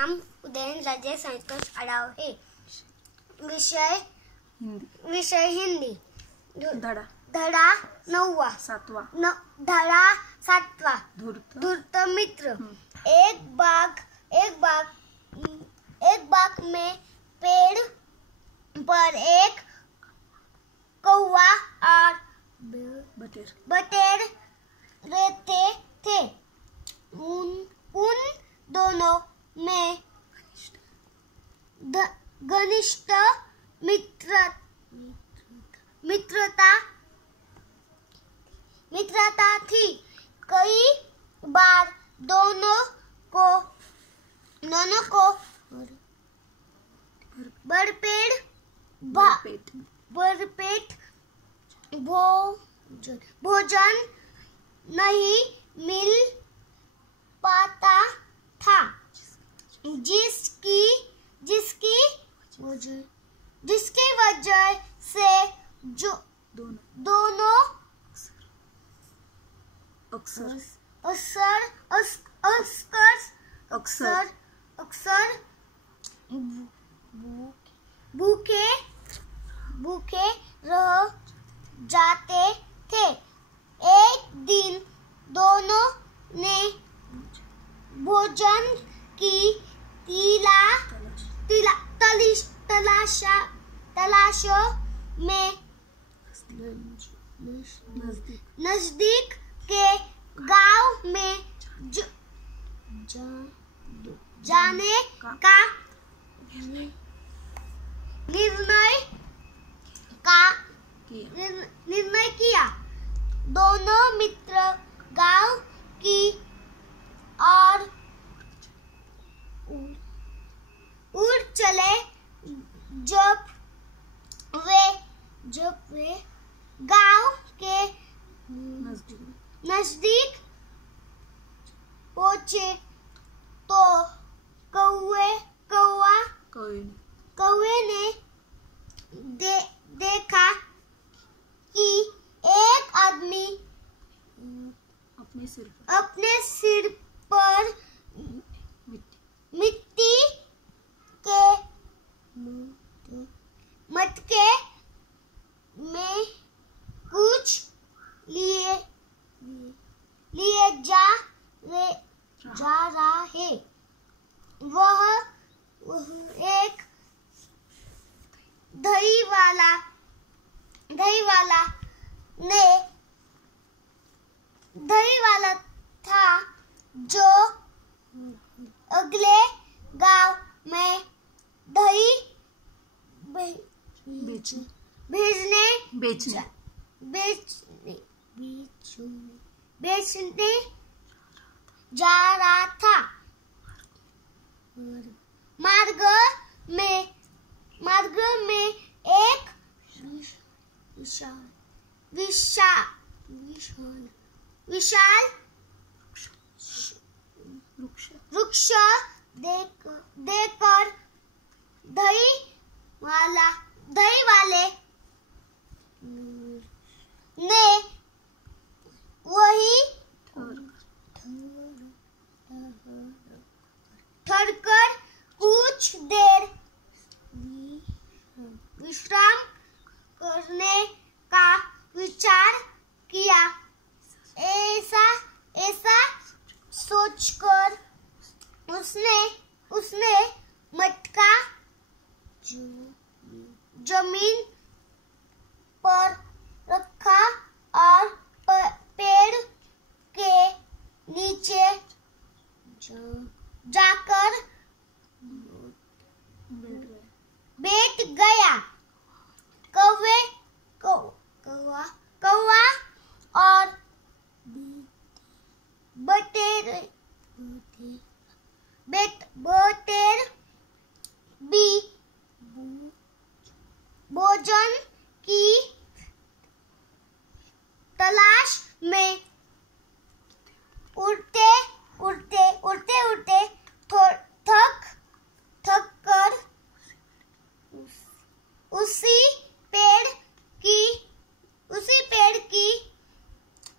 नाम उदयन राजे संतोष आढाव है। विषय हिंदी। धडा 9वा। धडा 7वा। धूर्त मित्र। एक बाग में पेड़ पर एक कौवा और बटेर रहते थे। उन दोनों में घनिष्ठ मित्रता थी। कई बार दोनों को भरपेट भोजन नहीं मिल पाता था, जिसकी वजह से जो दोनों अक्सर भूखे रह जाते थे। एक दिन दोनों ने भोजन की तलाश में नजदीक के गांव में जाने का निर्णय किया। दोनों मित्र गांव की ओर उड़ चले। जब वे गांव के नजदीक पहुंचे तो कौवे ने देखा कि एक आदमी अपने सिर पर मिट्टी के मटके में कुछ लिए जा रहा है। वह एक दही वाला था जो अगले गांव में दही बेचने जा रहा था। मार्ग में एक विशाल वृक्ष देखकर दही वाले ने वही ठहरकर कुछ देर विश्राम करने का विचार किया। ऐसा सोचकर उसने मटका जमीन पर रखा और पेड़ के नीचे जाकर बैठ गया। कौवा और बटेर भी भोजन की तलाश में उड़ते थक कर उसी पेड़ की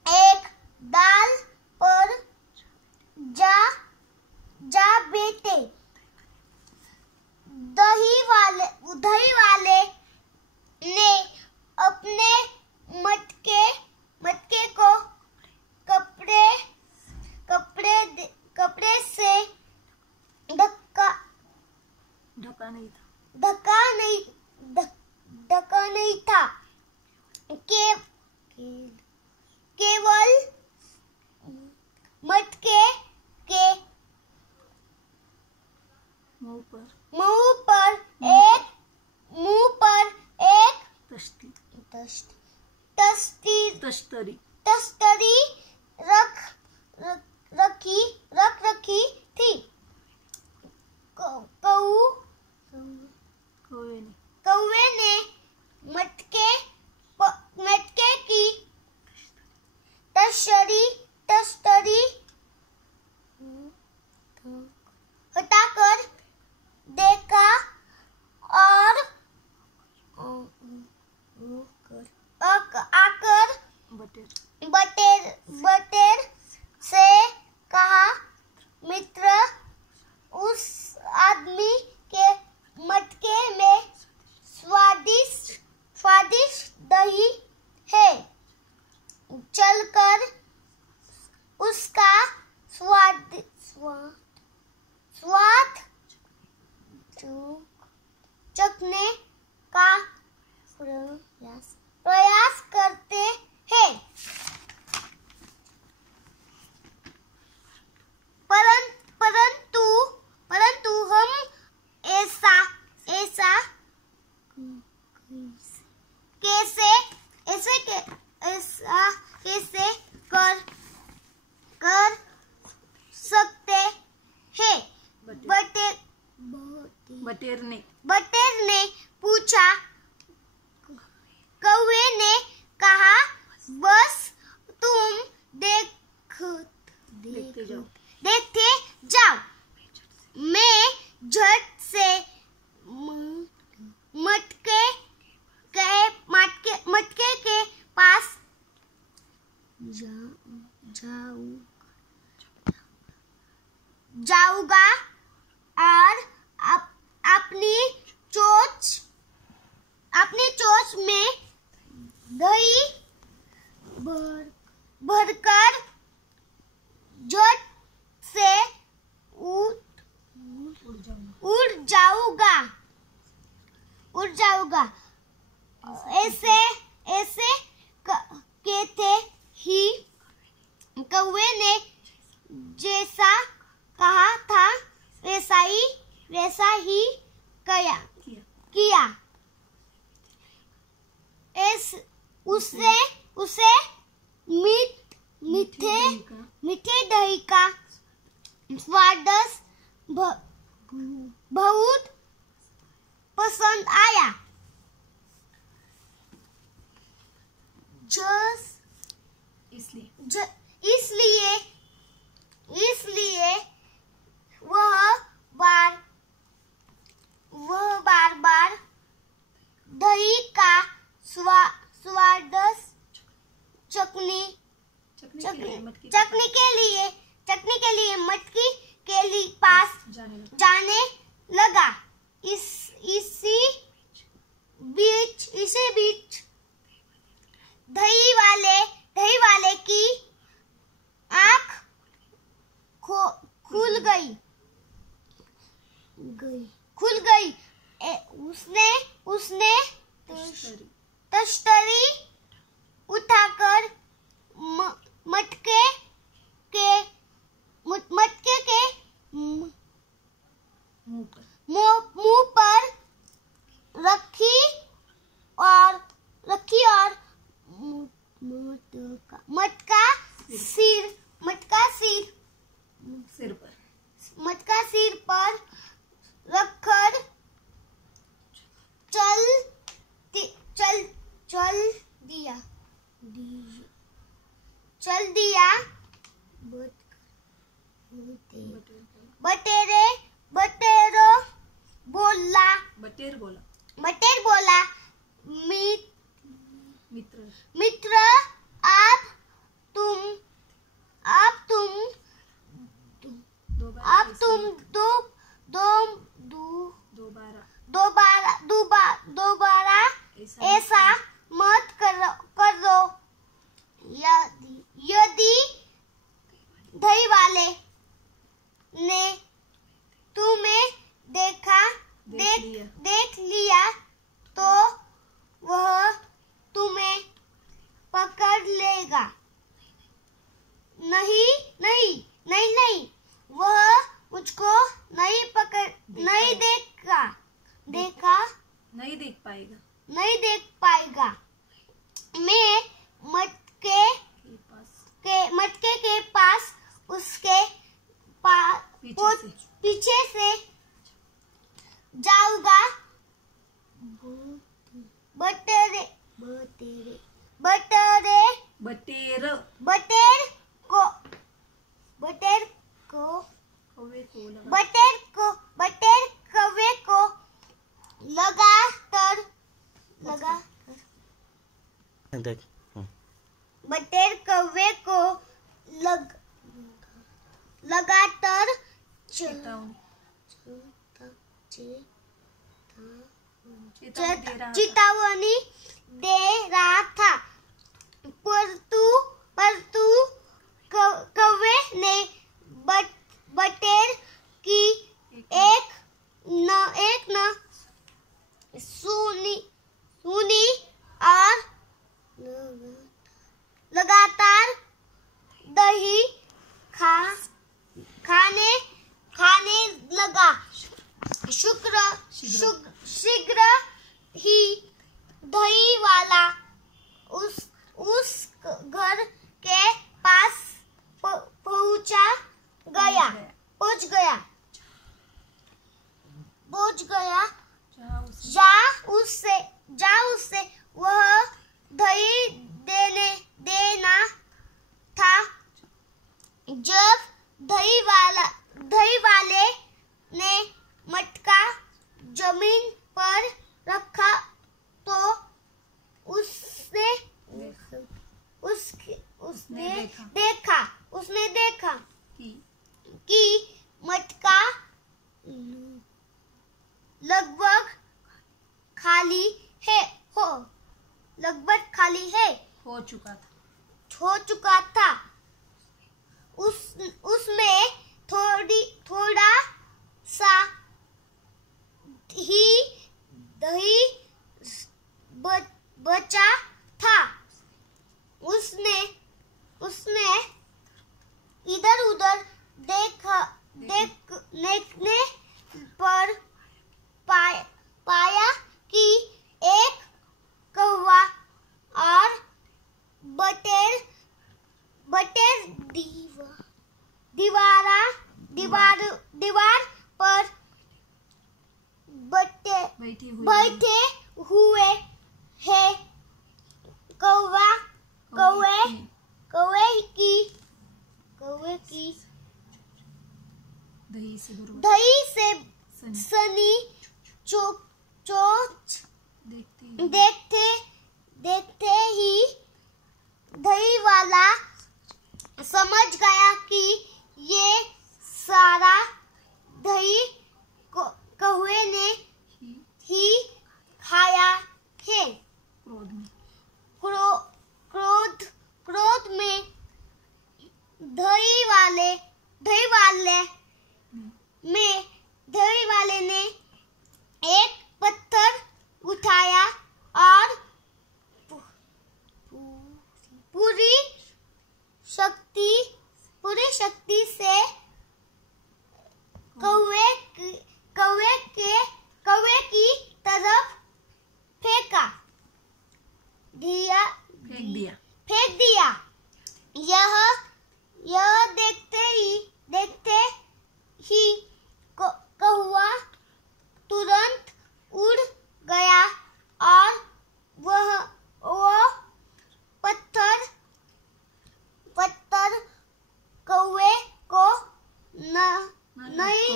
एक डाल पर जा बैठे। धक्का नहीं था। धक्का नहीं था। केवल मटके के मुंह पर एक तश्तरी तस्तरी रख रखी थी। कौवे ने मटके की तस्तरी हटाकर देखा और आकर बटेर से कहा, मित्र, उस आदमी के मटके में स्वादिष्ट दही है, चलकर उसका स्वाद चखने का प्रयास करते हैं। परंतु हम ऐसा कैसे कर सकते हैं? बटेर ने पूछा। कौवे ने कहा, बस तुम देखते जाओ। मैं झट से मटके के पास जाऊंगा और अपनी चोंच में दही भरकर झट से उड़ जाऊंगा। ऐसे कहते ही कौवे ने जैसा कहा था वैसा ही किया। उसे मीठे दही का स्वाद बहुत पसंद आया। इसलिए वह बार दही का स्वाद चखने के लिए मटकी के पास जाने लगा। इसी बीच दही वाले की आँख खुल गई। उसने तश्तरी उठाकर मटके के मुंह पर रखी और मटका सिर पर रखकर चल दिया। बटेरों जाऊंगा बटेरे बटेरे बटेरे बटेर बटेर को बटेर को कौवे को लगा बटेर कौवे को लगा देख बटेर कौवे को लगातार चेतावनी चेतावनी दे रहा था, परंतु कौवे ने बटेर की एक न सुनी और लगातार दही खाने लगा। शीघ्र ही दही वाला उस घर के पास पहुंच गया। जा उससे वह दही देना था। जब दही वाले ने मटका जमीन पर रखा तो उसने देखा कि मटका लगभग खाली हो चुका था। उसमें थोड़ा सा ही दही बचा था। उसने इधर-उधर देखने पर पाया कि एक कौवा और बटेर दीवार पर बैठे हुए हैं। कौवे की दही से सनी चोच देखते ही दही वाला समझ गया कि ये सारा दही कौवे ने ही खाया है। क्रोध में दही वाले ने एक पत्थर उठाया और पूरी शक्ति से कौवे की तरफ फेंक दिया। यह देखते ही कौवा तुरंत उड़ गया और वह पत्थर कौवे को नहीं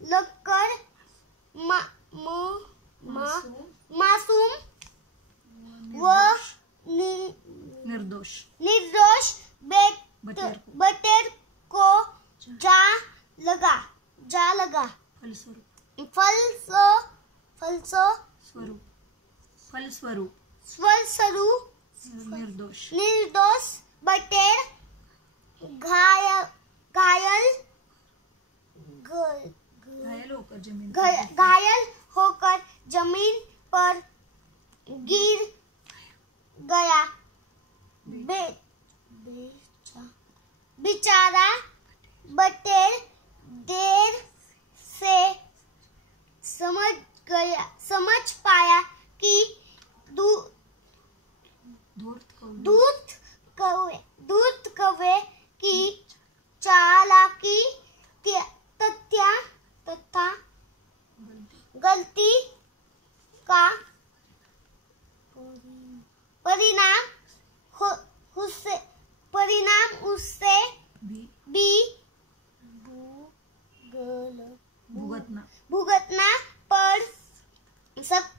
लगकर मासूम व निर्दोष बटेर को जा लगा। फलस्वरूप निर्दोष बटेर घायल होकर जमीन पर गिर गया। बेचारा बटेर देर से समझ पाया कि धूर्त कौवे की चालाकी तथ्य भुगतना भुगतना पड़ सकता